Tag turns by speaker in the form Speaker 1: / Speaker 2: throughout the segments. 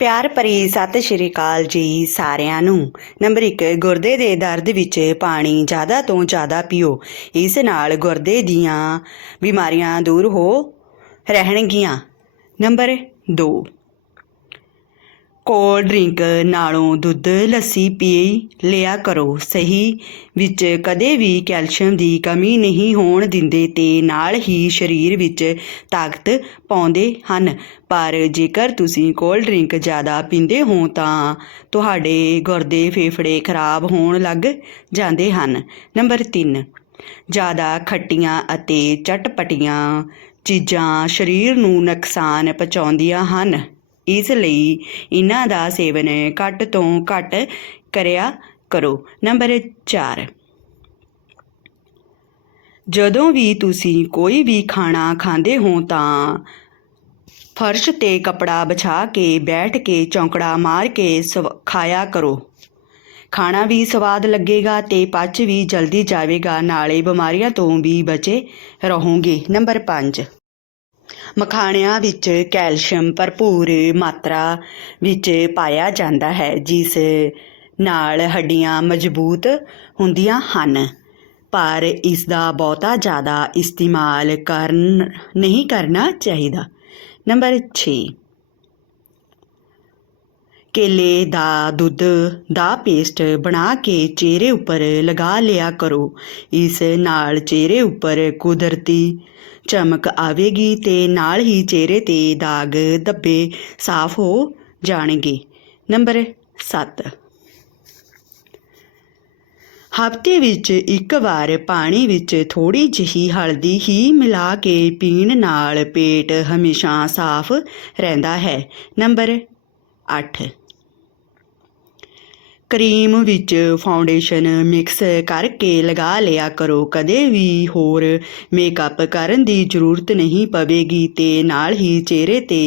Speaker 1: ਪਿਆਰ ਭਰੀ ਸਤਿ ਸ਼੍ਰੀ ਅਕਾਲ ਜੀ ਸਾਰਿਆਂ ਨੂੰ। ਨੰਬਰ 1 ਗੁਰਦੇ ਦੇ ਦਰਦ ਵਿੱਚ ਪਾਣੀ ਜ਼ਿਆਦਾ ਤੋਂ ਜ਼ਿਆਦਾ ਪੀਓ। ਇਸ ਨਾਲ ਗੁਰਦੇ ਦੀਆਂ ਬਿਮਾਰੀਆਂ ਦੂਰ ਹੋ ਰਹਿਣਗੀਆਂ। ਨੰਬਰ 2 ਕੋਲਡ ਡਰਿੰਕ ਨਾਲੋਂ ਦੁੱਧ, ਲੱਸੀ ਪੀ ਲਿਆ ਕਰੋ। ਸਹੀ ਵਿੱਚ ਕਦੇ ਵੀ ਕੈਲਸ਼ੀਅਮ ਦੀ ਕਮੀ ਨਹੀਂ ਹੋਣ ਦਿੰਦੇ ਤੇ ਨਾਲ ਹੀ ਸਰੀਰ ਵਿੱਚ ਤਾਕਤ ਪਾਉਂਦੇ ਹਨ। ਪਰ ਜੇਕਰ ਤੁਸੀਂ ਕੋਲਡ ਡਰਿੰਕ ਜ਼ਿਆਦਾ ਪੀਂਦੇ ਹੋ ਤਾਂ ਤੁਹਾਡੇ ਗੁਰਦੇ ਫੇਫੜੇ ਖਰਾਬ ਹੋਣ ਲੱਗ ਜਾਂਦੇ ਹਨ। ਨੰਬਰ 3 ਜ਼ਿਆਦਾ ਖੱਟੀਆਂ ਅਤੇ ਚਟਪਟੀਆਂ ਚੀਜ਼ਾਂ ਸਰੀਰ ਨੂੰ ਨੁਕਸਾਨ ਪਹੁੰਚਾਉਂਦੀਆਂ ਹਨ। ਇਸ ਲਈ ਇਹਨਾਂ ਦਾ ਸੇਵਨ ਘੱਟ ਤੋਂ ਘੱਟ ਕਰਿਆ ਕਰੋ। ਨੰਬਰ 4 ਜਦੋਂ ਵੀ ਤੁਸੀਂ ਕੋਈ ਵੀ ਖਾਣਾ ਖਾਂਦੇ ਹੋ ਤਾਂ ਫਰਸ਼ ਤੇ ਕਪੜਾ ਵਿਛਾ ਕੇ, ਬੈਠ ਕੇ, ਚੌਂਕੜਾ ਮਾਰ ਕੇ ਸਵ- ਖਾਇਆ ਕਰੋ। ਖਾਣਾ ਵੀ ਸਵਾਦ ਲੱਗੇਗਾ ਤੇ ਪਚ ਵੀ ਜਲਦੀ ਜਾਵੇਗਾ, ਨਾਲੇ ਬਿਮਾਰੀਆਂ ਤੋਂ ਵੀ ਬਚੇ ਰਹੋਗੇ। ਨੰਬਰ 5 ਮਖਾਣਿਆਂ ਵਿੱਚ ਕੈਲਸ਼ੀਅਮ ਭਰਪੂਰ ਮਾਤਰਾ ਵਿੱਚ ਪਾਇਆ ਜਾਂਦਾ ਹੈ, ਜਿਸ ਨਾਲ ਹੱਡੀਆਂ ਮਜ਼ਬੂਤ ਹੁੰਦੀਆਂ ਹਨ। ਪਰ ਇਸ ਦਾ ਬਹੁਤਾ ਜ਼ਿਆਦਾ ਇਸਤੇਮਾਲ ਕਰਨ, ਨਹੀਂ ਕਰਨਾ ਚਾਹੀਦਾ। ਨੰਬਰ 6 ਕੇਲੇ ਦਾ ਦੁੱਧ ਦਾ ਪੇਸਟ ਬਣਾ ਕੇ ਚਿਹਰੇ ਉੱਪਰ ਲਗਾ ਲਿਆ ਕਰੋ। ਇਸ ਨਾਲ ਚਿਹਰੇ ਉੱਪਰ ਕੁਦਰਤੀ ਚਮਕ ਆਵੇਗੀ ਤੇ ਨਾਲ ਹੀ ਚਿਹਰੇ ਤੇ ਦਾਗ ਧੱਬੇ ਸਾਫ਼ ਹੋ ਜਾਣਗੇ। ਨੰਬਰ 7 ਹਫ਼ਤੇ ਵਿੱਚ ਇੱਕ ਵਾਰ ਪਾਣੀ ਵਿੱਚ ਥੋੜੀ ਜਿਹੀ ਹਲਦੀ ਹੀ ਮਿਲਾ ਕੇ ਪੀਣ ਨਾਲ ਪੇਟ ਹਮੇਸ਼ਾ ਸਾਫ਼ ਰਹਿੰਦਾ ਹੈ। ਨੰਬਰ 8 ਕਰੀਮ ਵਿੱਚ ਫਾਊਂਡੇਸ਼ਨ ਮਿਕਸ ਕਰਕੇ ਲਗਾ ਲਿਆ ਕਰੋ। ਕਦੇ ਵੀ ਹੋਰ ਮੇਕਅਪ ਕਰਨ ਦੀ ਜ਼ਰੂਰਤ ਨਹੀਂ ਪਵੇਗੀ ਤੇ ਨਾਲ ਹੀ ਚਿਹਰੇ ਤੇ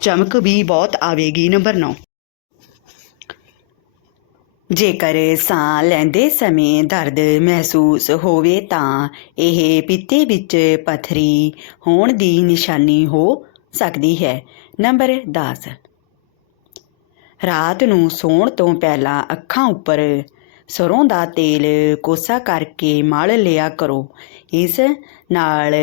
Speaker 1: ਚਮਕ ਵੀ ਬਹੁਤ ਆਵੇਗੀ। ਨੰਬਰ 9 ਜੇਕਰ ਸਾਹ ਲੈਂਦੇ ਸਮੇਂ ਦਰਦ ਮਹਿਸੂਸ ਹੋਵੇ ਤਾਂ ਇਹ ਪਿੱਤੇ ਵਿੱਚ ਪਥਰੀ ਹੋਣ ਦੀ ਨਿਸ਼ਾਨੀ ਹੋ ਸਕਦੀ ਹੈ। ਨੰਬਰ 10 ਰਾਤ ਨੂੰ ਸੌਣ ਤੋਂ ਪਹਿਲਾਂ ਅੱਖਾਂ ਉੱਪਰ ਸਰੋਂ ਦਾ ਤੇਲ ਕੋਸਾ ਕਰਕੇ ਮਲ ਲਿਆ ਕਰੋ। ਇਸ ਨਾਲ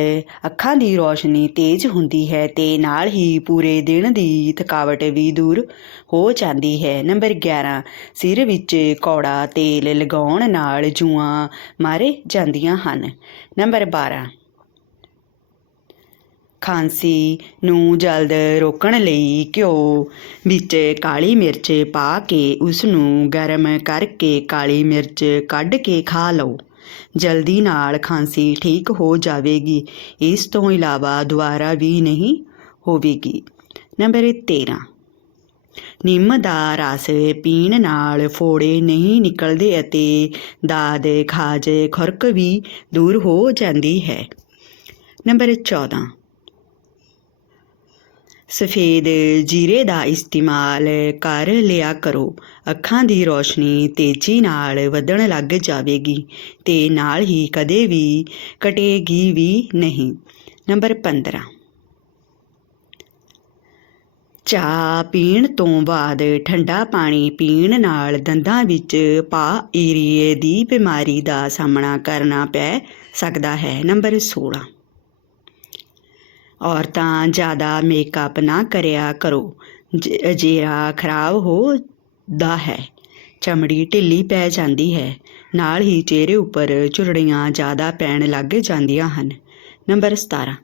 Speaker 1: ਅੱਖਾਂ ਦੀ ਰੋਸ਼ਨੀ ਤੇਜ਼ ਹੁੰਦੀ ਹੈ ਤੇ ਨਾਲ ਹੀ ਪੂਰੇ ਦਿਨ ਦੀ ਥਕਾਵਟ ਵੀ ਦੂਰ ਹੋ ਜਾਂਦੀ ਹੈ। ਨੰਬਰ 11 ਸਿਰ ਵਿੱਚ ਕੌੜਾ ਤੇਲ ਲਗਾਉਣ ਨਾਲ ਜੂਆਂ ਮਾਰੇ ਜਾਂਦੀਆਂ ਹਨ। ਨੰਬਰ 12 ਖਾਂਸੀ ਨੂੰ ਜਲਦ ਰੋਕਣ ਲਈ ਘਿਓ, ਵਿੱਚ ਕਾਲੀ ਮਿਰਚ ਪਾ ਕੇ ਉਸ ਨੂੰ ਗਰਮ ਕਰਕੇ ਕਾਲੀ ਮਿਰਚ ਕੱਢ ਕੇ ਖਾ ਲਓ। ਜਲਦੀ ਨਾਲ ਖਾਂਸੀ ਠੀਕ ਹੋ ਜਾਵੇਗੀ। ਇਸ ਤੋਂ ਇਲਾਵਾ ਦੁਬਾਰਾ ਵੀ ਨਹੀਂ ਹੋਵੇਗੀ। ਨੰਬਰ 13 ਨਿੰਮ ਦਾ ਰਸ ਪੀਣ ਨਾਲ ਫੋੜੇ ਨਹੀਂ ਨਿਕਲਦੇ ਅਤੇ ਦਾਦ, ਖਾਜ, ਖੁਰਕ ਵੀ ਦੂਰ ਹੋ ਜਾਂਦੀ ਹੈ। ਨੰਬਰ 14 ਸਫੇਦ ਜੀਰੇ ਦਾ ਇਸਤੇਮਾਲ ਕਰ ਲਿਆ ਕਰੋ। ਅੱਖਾਂ ਦੀ ਰੋਸ਼ਨੀ ਤੇਜ਼ੀ ਨਾਲ ਵਧਣ ਲੱਗ ਜਾਵੇਗੀ ਤੇ ਨਾਲ ਹੀ ਕਦੇ ਵੀ ਘਟੇਗੀ ਵੀ ਨਹੀਂ। ਨੰਬਰ 15 ਚਾਹ ਪੀਣ ਤੋਂ ਬਾਅਦ ਠੰਡਾ ਪਾਣੀ ਪੀਣ ਨਾਲ ਦੰਦਾਂ ਵਿੱਚ ਪਾ ਏਰੀਏ ਦੀ ਬਿਮਾਰੀ ਦਾ ਸਾਹਮਣਾ ਕਰਨਾ ਪੈ ਸਕਦਾ ਹੈ। ਨੰਬਰ 16 ਔਰਤਾਂ ਜ਼ਿਆਦਾ ਮੇਕਅਪ ਨਾ ਕਰਿਆ ਕਰੋ। ਅਜਿਹਾ ਖਰਾਬ ਹੋਦਾ ਹੈ। ਚਮੜੀ ਢਿੱਲੀ ਪੈ ਜਾਂਦੀ ਹੈ। ਨਾਲ ਹੀ ਚਿਹਰੇ ਉੱਪਰ ਝੁਰੜੀਆਂ ਜ਼ਿਆਦਾ ਪੈਣ ਲੱਗ ਜਾਂਦੀਆਂ ਹਨ। ਨੰਬਰ 17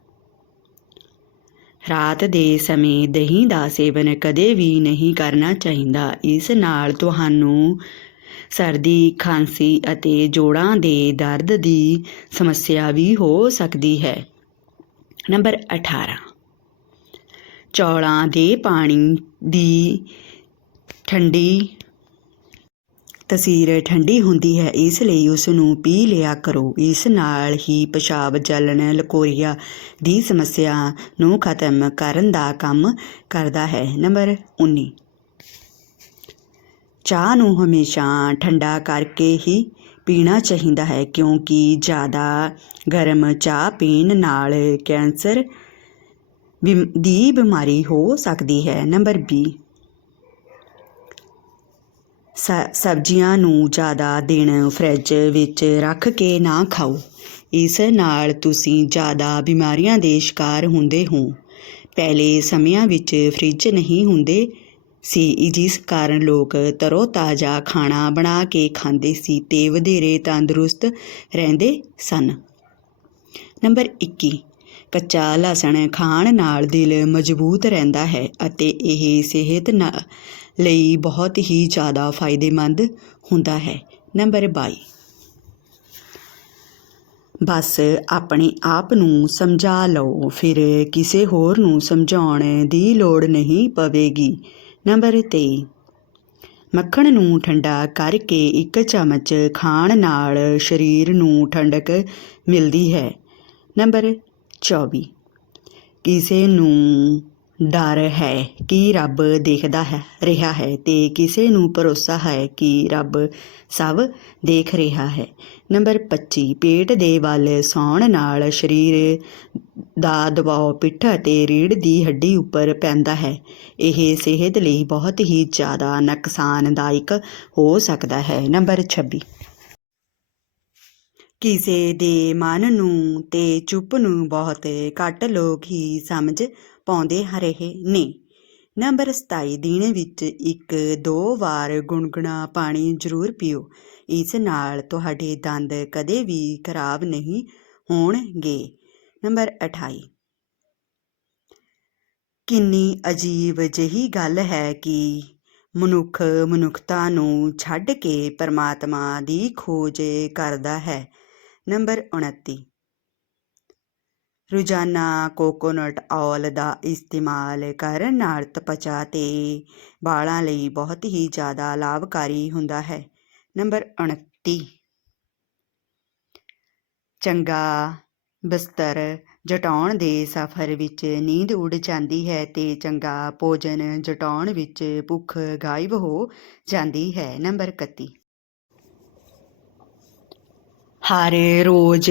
Speaker 1: ਰਾਤ ਦੇ ਸਮੇਂ ਦਹੀਂ ਦਾ ਸੇਵਨ ਕਦੇ ਵੀ ਨਹੀਂ ਕਰਨਾ ਚਾਹੀਦਾ। ਇਸ ਨਾਲ ਤੁਹਾਨੂੰ ਸਰਦੀ, ਖਾਂਸੀ ਅਤੇ ਜੋੜਾਂ ਦੇ ਦਰਦ ਦੀ ਸਮੱਸਿਆ ਵੀ ਹੋ ਸਕਦੀ ਹੈ। ਨੰਬਰ 18 ਚੌਲਾਂ ਦੇ ਪਾਣੀ ਦੀ ਠੰਡੀ ਤਸੀਰ ਠੰਡੀ ਹੁੰਦੀ ਹੈ, ਇਸ ਲਈ ਉਸ ਨੂੰ ਪੀ ਲਿਆ ਕਰੋ। ਇਸ ਨਾਲ ਹੀ ਪਿਸ਼ਾਬ ਜਲਣ ਲਕੋਰੀਆ ਦੀ ਸਮੱਸਿਆ ਨੂੰ ਖਤਮ ਕਰਨ ਦਾ ਕੰਮ ਕਰਦਾ ਹੈ। ਨੰਬਰ 19 ਚਾਹ ਨੂੰ ਹਮੇਸ਼ਾ ਠੰਡਾ ਕਰਕੇ ਹੀ ਪੀਣਾ ਚਾਹੀਦਾ ਹੈ ਕਿਉਂਕਿ ਜ਼ਿਆਦਾ ਗਰਮ ਚਾਹ ਪੀਣ ਨਾਲ ਕੈਂਸਰ ਬਿਮ- ਦੀ ਬਿਮਾਰੀ ਹੋ ਸਕਦੀ ਹੈ। ਨੰਬਰ ਬੀ ਸਬਜ਼ੀਆਂ ਨੂੰ ਜ਼ਿਆਦਾ ਦਿਨ ਫਰਿੱਜ ਵਿੱਚ ਰੱਖ ਕੇ ਨਾ ਖਾਓ। ਇਸ ਨਾਲ ਤੁਸੀਂ ਜ਼ਿਆਦਾ ਬਿਮਾਰੀਆਂ ਦੇ ਸ਼ਿਕਾਰ ਹੁੰਦੇ ਹੋ। ਪਹਿਲੇ ਸਮਿਆਂ ਵਿੱਚ ਫਰਿੱਜ ਨਹੀਂ ਹੁੰਦੇ ਸੀ। ਜਿਸ ਕਾਰਨ ਲੋਕ ਤਰੋ ਤਾਜ਼ਾ ਖਾਣਾ ਬਣਾ ਕੇ ਖਾਂਦੇ ਸੀ ਤੇ ਵਧੇਰੇ ਤੰਦਰੁਸਤ ਰਹਿੰਦੇ ਸਨ। ਨੰਬਰ 21 ਕੱਚਾ ਲਸਣ ਖਾਣ ਨਾਲ ਦਿਲ ਮਜ਼ਬੂਤ ਰਹਿੰਦਾ ਹੈ ਅਤੇ ਇਹ ਸਿਹਤ ਨਾ- ਲਈ ਬਹੁਤ ਹੀ ਜ਼ਿਆਦਾ ਫਾਇਦੇਮੰਦ ਹੁੰਦਾ ਹੈ। ਨੰਬਰ 22 ਬਸ ਆਪਣੇ ਆਪ ਨੂੰ ਸਮਝਾ ਲਓ, ਫਿਰ ਕਿਸੇ ਹੋਰ ਨੂੰ ਸਮਝਾਉਣ ਦੀ ਲੋੜ ਨਹੀਂ ਪਵੇਗੀ। ਨੰਬਰ 23 ਮੱਖਣ ਨੂੰ ਠੰਡਾ ਕਰਕੇ ਇੱਕ ਚਮਚ ਖਾਣ ਨਾਲ ਸਰੀਰ ਨੂੰ ਠੰਡਕ ਮਿਲਦੀ ਹੈ। ਨੰਬਰ 24 ਕਿਸੇ ਨੂੰ ਡਰ ਹੈ ਕਿ ਰੱਬ ਦੇਖਦਾ ਹੈ, ਰਿਹਾ ਹੈ ਤੇ ਕਿਸੇ ਨੂੰ ਭਰੋਸਾ ਹੈ ਕਿ ਰੱਬ ਸਭ ਦੇਖ ਰਿਹਾ ਹੈ। ਨੰਬਰ 25 ਪੇਟ ਦੇ ਵੱਲ ਸੌਣ ਨਾਲ ਸਰੀਰ ਦਾ ਦਬਾਅ ਪਿੱਠ ਅਤੇ ਰੀੜ ਦੀ ਹੱਡੀ ਉੱਪਰ ਪੈਂਦਾ ਹੈ। ਇਹ ਸਿਹਤ ਲਈ ਬਹੁਤ ਹੀ ਜ਼ਿਆਦਾ ਨੁਕਸਾਨਦਾਇਕ ਹੋ ਸਕਦਾ ਹੈ। ਨੰਬਰ 26 ਕਿਸੇ ਦੇ ਮਨ ਨੂੰ ਤੇ ਚੁੱਪ ਨੂੰ ਬਹੁਤ ਘੱਟ ਲੋਕ ਹੀ ਸਮਝ ਪਾਉਂਦੇ ਰਹੇ ਨੇ। ਨੰਬਰ 27 ਦਿਨ ਵਿੱਚ ਇੱਕ ਦੋ ਵਾਰ ਗੁਨਗੁਣਾ ਪਾਣੀ ਜ਼ਰੂਰ ਪੀਓ। ਇਸ ਨਾਲ ਤੁਹਾਡੇ ਦੰਦ ਕਦੇ ਵੀ ਖਰਾਬ ਨਹੀਂ ਹੋਣਗੇ। ਨੰਬਰ 28 ਕਿੰਨੀ ਅਜੀਬ ਜਿਹੀ ਗੱਲ ਹੈ ਕਿ ਮਨੁੱਖ ਮਨੁੱਖਤਾ ਨੂੰ ਛੱਡ ਕੇ ਪਰਮਾਤਮਾ ਦੀ ਖੋਜ ਕਰਦਾ ਹੈ। ਨੰਬਰ 29 ਰੋਜ਼ਾਨਾ ਕੋਕੋਨਟ ਆਇਲ ਦਾ ਇਸਤੇਮਾਲ ਕਰਨ ਨਾਲ ਤਪਚਾ ਤੇ ਵਾਲਾਂ ਲਈ ਬਹੁਤ ਹੀ ਜ਼ਿਆਦਾ ਲਾਭਕਾਰੀ ਹੁੰਦਾ ਹੈ ਨੰਬਰ 29 ਚੰਗਾ ਬਿਸਤਰ ਜਟਾਉਣ ਦੇ ਸਫ਼ਰ ਵਿੱਚ ਨੀਂਦ ਉੱਡ ਜਾਂਦੀ ਹੈ ਤੇ ਚੰਗਾ ਭੋਜਨ ਜਟਾਉਣ ਵਿੱਚ ਭੁੱਖ ਗਾਇਬ ਹੋ ਜਾਂਦੀ ਹੈ ਨੰਬਰ 31 ਹਰ ਰੋਜ਼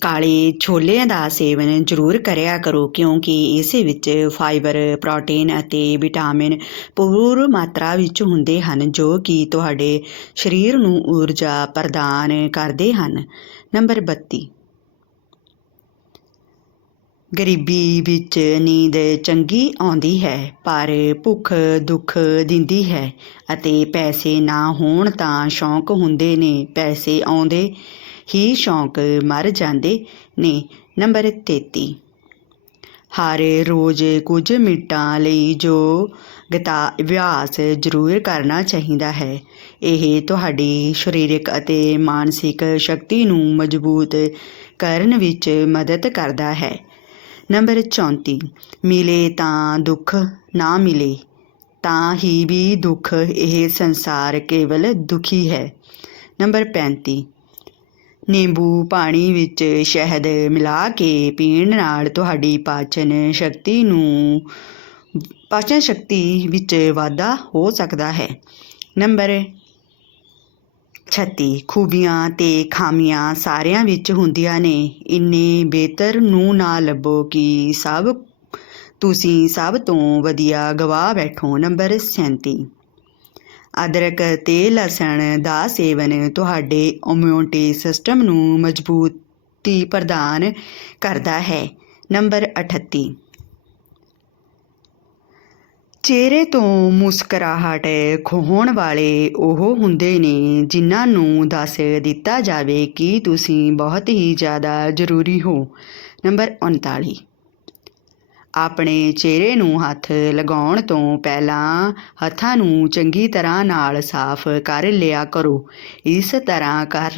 Speaker 1: ਕਾਲੇ ਛੋਲਿਆਂ ਦਾ ਸੇਵਨ ਜ਼ਰੂਰ ਕਰਿਆ ਕਰੋ, ਕਿਉਂਕਿ ਇਸ ਵਿੱਚ ਫਾਈਬਰ ਪ੍ਰੋਟੀਨ ਅਤੇ ਵਿਟਾਮਿਨ ਪੂਰ ਮਾਤਰਾ ਵਿੱਚ ਹੁੰਦੇ ਹਨ, ਜੋ ਕਿ ਤੁਹਾਡੇ ਸਰੀਰ ਨੂੰ ਊਰਜਾ ਪ੍ਰਦਾਨ ਕਰਦੇ ਹਨ। ਨੰਬਰ 32 ਗਰੀਬੀ ਵਿੱਚ ਨੀਂਦ ਚੰਗੀ ਆਉਂਦੀ ਹੈ, ਪਰ ਭੁੱਖ ਦੁੱਖ ਦਿੰਦੀ ਹੈ, ਅਤੇ ਪੈਸੇ ਨਾ ਹੋਣ ਤਾਂ ਸ਼ੌਂਕ ਹੁੰਦੇ ਨੇ। ਪੈਸੇ ਆਉਂਦੇ ਹੀ ਸ਼ੌਂਕ ਮਰ ਜਾਂਦੇ ਨੇ। ਨੰਬਰ 33 ਹਰ ਰੋਜ਼ ਕੁਝ ਮਿੰਟਾਂ ਲਈ ਜੋ ਗਤਾ ਅਭਿਆਸ ਜ਼ਰੂਰ ਕਰਨਾ ਚਾਹੀਦਾ ਹੈ। ਇਹ ਤੁਹਾਡੀ ਸਰੀਰਕ ਅਤੇ ਮਾਨਸਿਕ ਸ਼ਕਤੀ ਨੂੰ ਮਜ਼ਬੂਤ ਕਰਨ ਵਿੱਚ ਮਦਦ ਕਰਦਾ ਹੈ। ਨੰਬਰ 34 ਮਿਲੇ ਤਾਂ ਦੁੱਖ ਨਾ ਮਿਲੇ, ਤਾਂ ਹੀ ਵੀ ਦੁੱਖ ਇਹ ਸੰਸਾਰ ਕੇਵਲ ਦੁਖੀ ਹੈ। ਨੰਬਰ 35 ਨਿੰਬੂ ਪਾਣੀ ਵਿੱਚ ਸ਼ਹਿਦ ਮਿਲਾ ਕੇ ਪੀਣ ਨਾਲ ਤੁਹਾਡੀ ਪਾਚਨ ਸ਼ਕਤੀ ਨੂੰ, ਪਾਚਨ ਸ਼ਕਤੀ ਵਿੱਚ ਵਾਧਾ ਹੋ ਸਕਦਾ ਹੈ। ਨੰਬਰ 36 ਖੂਬੀਆਂ ਤੇ ਖਾਮੀਆਂ ਸਾਰਿਆਂ ਵਿੱਚ ਹੁੰਦੀਆਂ ਨੇ। ਇੰਨੇ ਬਿਹਤਰ ਨੂੰ ਨਾ ਲੱਭੋ ਕਿ ਸਭ, ਤੁਸੀਂ ਸਭ ਤੋਂ ਵਧੀਆ ਗਵਾਹ ਬੈਠੋ। ਨੰਬਰ 37 ਅਦਰਕ ਤੇ ਲਸਣ ਦਾ ਸੇਵਨ ਤੁਹਾਡੇ ਇਮਿਊਨਿਟੀ ਸਿਸਟਮ ਨੂੰ ਮਜ਼ਬੂਤੀ ਪ੍ਰਦਾਨ ਕਰਦਾ ਹੈ। ਨੰਬਰ 38 ਚਿਹਰੇ ਤੋਂ ਮੁਸਕਰਾਹਟ ਖੋਹਣ ਵਾਲੇ ਉਹ ਹੁੰਦੇ ਨੇ ਜਿਨ੍ਹਾਂ ਨੂੰ ਦੱਸ ਦਿੱਤਾ ਜਾਵੇ ਕਿ ਤੁਸੀਂ ਬਹੁਤ ਹੀ ਜ਼ਿਆਦਾ ਜ਼ਰੂਰੀ ਹੋ। ਨੰਬਰ 39 ਆਪਣੇ ਚਿਹਰੇ ਨੂੰ ਹੱਥ ਲਗਾਉਣ ਤੋਂ ਪਹਿਲਾਂ ਹੱਥਾਂ ਨੂੰ ਚੰਗੀ ਤਰ੍ਹਾਂ ਨਾਲ ਸਾਫ਼ ਕਰ ਲਿਆ ਕਰੋ। ਇਸ ਤਰ੍ਹਾਂ ਕਰ,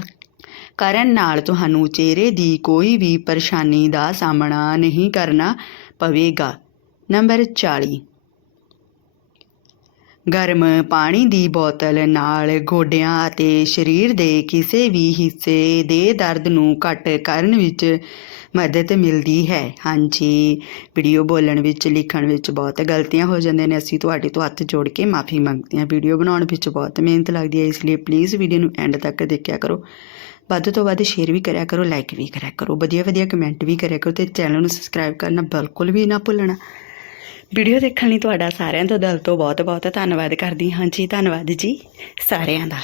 Speaker 1: ਕਰਨ ਨਾਲ ਤੁਹਾਨੂੰ ਚਿਹਰੇ ਦੀ ਕੋਈ ਵੀ ਪਰੇਸ਼ਾਨੀ ਦਾ ਸਾਹਮਣਾ ਨਹੀਂ ਕਰਨਾ ਪਵੇਗਾ। ਨੰਬਰ 40 ਗਰਮ ਪਾਣੀ ਦੀ ਬੋਤਲ ਨਾਲ ਗੋਡਿਆਂ ਅਤੇ ਸਰੀਰ ਦੇ ਕਿਸੇ ਵੀ ਹਿੱਸੇ ਦੇ ਦਰਦ ਨੂੰ ਘੱਟ ਕਰਨ ਵਿੱਚ ਮਦਦ ਮਿਲਦੀ ਹੈ। ਹਾਂਜੀ, ਵੀਡੀਓ ਬੋਲਣ ਵਿੱਚ, ਲਿਖਣ ਵਿੱਚ ਬਹੁਤ ਗਲਤੀਆਂ ਹੋ ਜਾਂਦੀਆਂ ਨੇ। ਅਸੀਂ ਤੁਹਾਡੇ ਤੋਂ ਹੱਥ ਜੋੜ ਕੇ ਮਾਫੀ ਮੰਗਦੇ ਹਾਂ। ਵੀਡੀਓ ਬਣਾਉਣ ਵਿੱਚ ਬਹੁਤ ਮਿਹਨਤ ਲੱਗਦੀ ਹੈ, ਇਸ ਲਈ ਪਲੀਜ਼ ਵੀਡੀਓ ਨੂੰ ਐਂਡ ਤੱਕ ਦੇਖਿਆ ਕਰੋ। ਵੱਧ ਤੋਂ ਵੱਧ ਸ਼ੇਅਰ ਵੀ ਕਰਿਆ ਕਰੋ ਲਾਈਕ ਵੀ ਕਰਿਆ ਕਰੋ। ਵਧੀਆ ਵਧੀਆ ਕਮੈਂਟ ਵੀ ਕਰਿਆ ਕਰੋ ਤੇ ਚੈਨਲ ਨੂੰ ਸਬਸਕ੍ਰਾਈਬ ਕਰਨਾ ਬਿਲਕੁਲ ਵੀ ਨਾ ਭੁੱਲਣਾ। ਵੀਡੀਓ ਦੇਖਣ ਲਈ ਤੁਹਾਡਾ ਸਾਰਿਆਂ ਤੋਂ ਦਿਲ ਤੋਂ ਬਹੁਤ ਬਹੁਤ ਧੰਨਵਾਦ ਕਰਦੀ ਹਾਂ ਜੀ। ਧੰਨਵਾਦ ਜੀ ਸਾਰਿਆਂ ਦਾ।